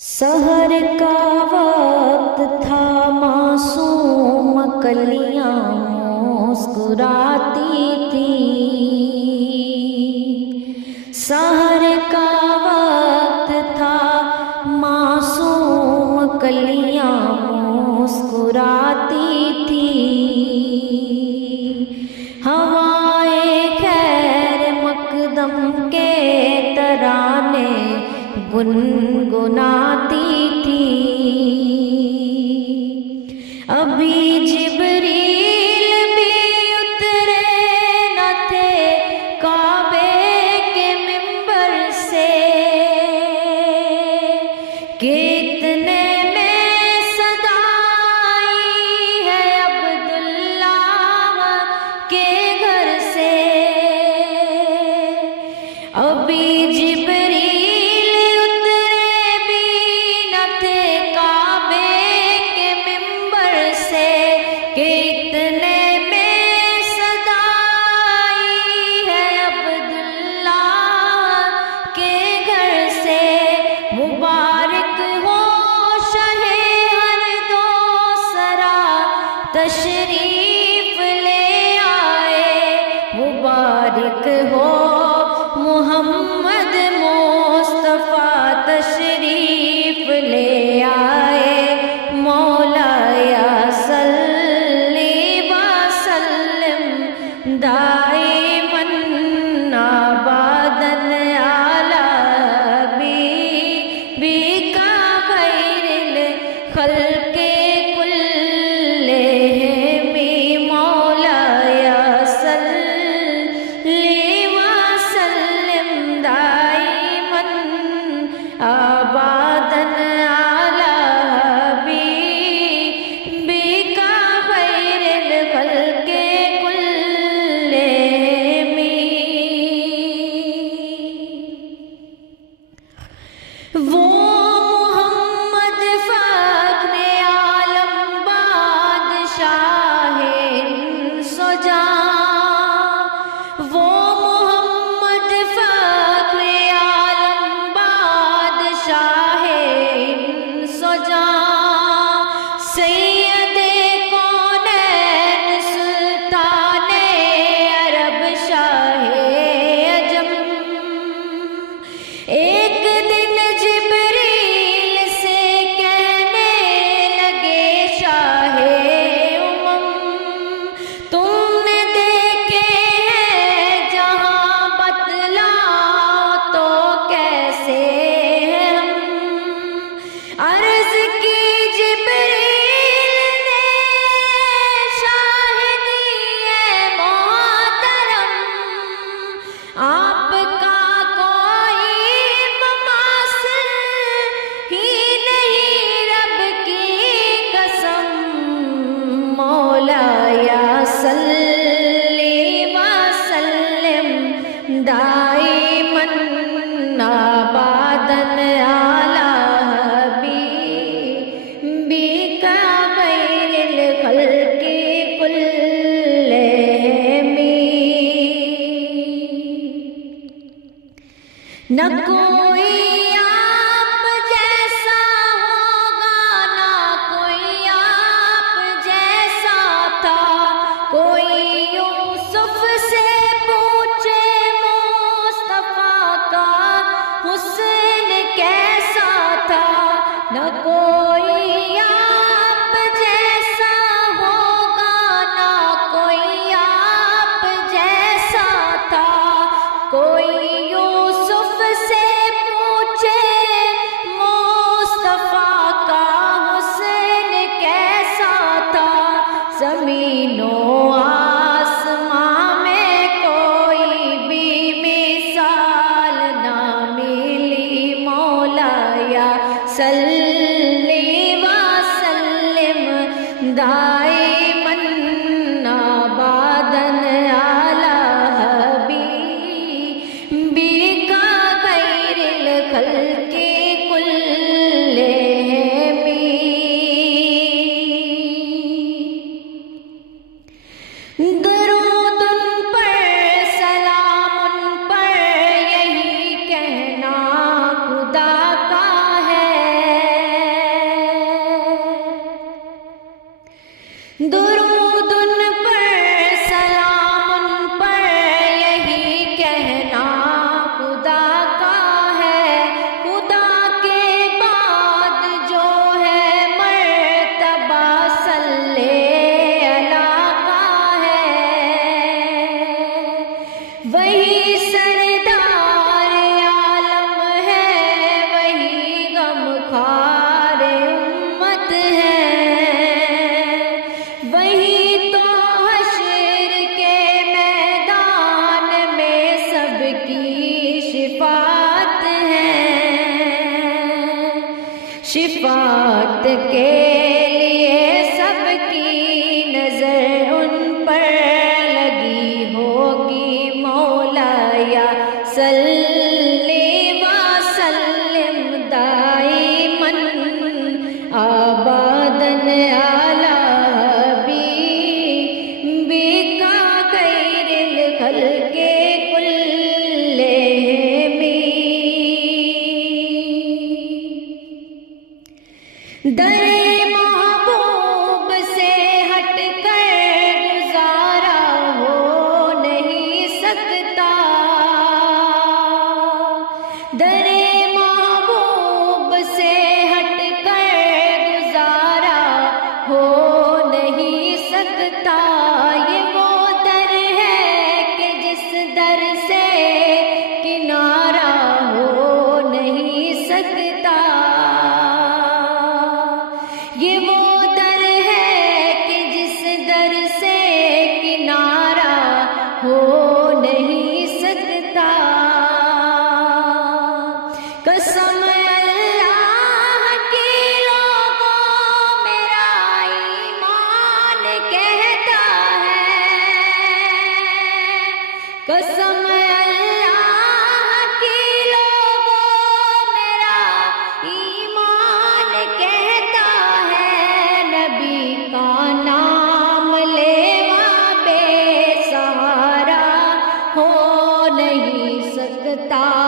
سحر کا وقت تھا، معصوم کلیاں مسکراتی تھیں۔ سحر کا وقت تھا، معصوم کلیاں مسکراتی تھیں۔ ہوائے خیر مقدم کے ترانے گنگناتی تھی۔ ابھی جبریل بھی اترے نہ تھے کعبے کے منبر سے، کہ اتنے میں صدا آئی ہے عبداللہ کے گھر سے۔ ابھی جبریل کتنے میں صدا آئی ہے عبداللہ کے گھر سے۔ مبارک ہو شہ ہر دو سرا تشریف لے آئے، مبارک ہو محمد مصطفیٰ تشریف لے آئے۔ مولا یا دائماً ابداً علی حبیبک خیر الخلق کلہم۔ مولا یا صلی وسلم دائماً ابداً علی حبیبک خیر الخلق۔ وہ محمد فخر عالم بادشاہ انس و جاں، وہ محمد فخر عالم بادشاہ انس و جاں، سید کونین سلطان عرب شاہ عجم۔ ایک دن جبریل سے کہنے لگے شاہ امم، تم نے دیکھے ہیں جہاں، بتلاؤ تو کیسے ہیں ہم۔ عرض کی جبریل نے شاہدی ہے محترم، آپ کا صلی وسلم دائماً ابداً علی حبیبک خیر الخلق کلہم۔ نہ کوئی آپ جیسا ہوگا، نہ کوئی آپ جیسا تھا، کوئی یوسف سے پوچھے مصطفیٰ کا حسن کیسا تھا۔ نہ کوئی آپ جیسا ہوگا، نہ کوئی آپ جیسا تھا، کوئی یوسف سے پوچھے مصطفیٰ کا حسن کیسا تھا۔ زمین و آسمان میں کوئی بھی مثال نہ ملی، مولا یا صلی شفاعت کے لیے سب کی نظر ان پر لگی ہوگی، مولا یا صلی وسلم دائماً آباداً علی حبیبک خیر الخلق کلہم۔ در محبوب سے ہٹ کر گزارا ہو نہیں سکتا، در محبوب سے ہٹ کر گزارا ہو نہیں سکتا۔ یہ وہ در ہے کہ جس در سے کنارہ ہو نہیں سکتا، یہ وہ در ہے کہ جس در سے کنارہ ہو نہیں سکتا۔ قسم اللہ کی لوگوں میرا ایمان کہتا ہے، قسم اللہ کی لوگوں میرا ایمان کہتا ہے، نبی کا نام لیوا بے سہارا ہو نہیں سکتا۔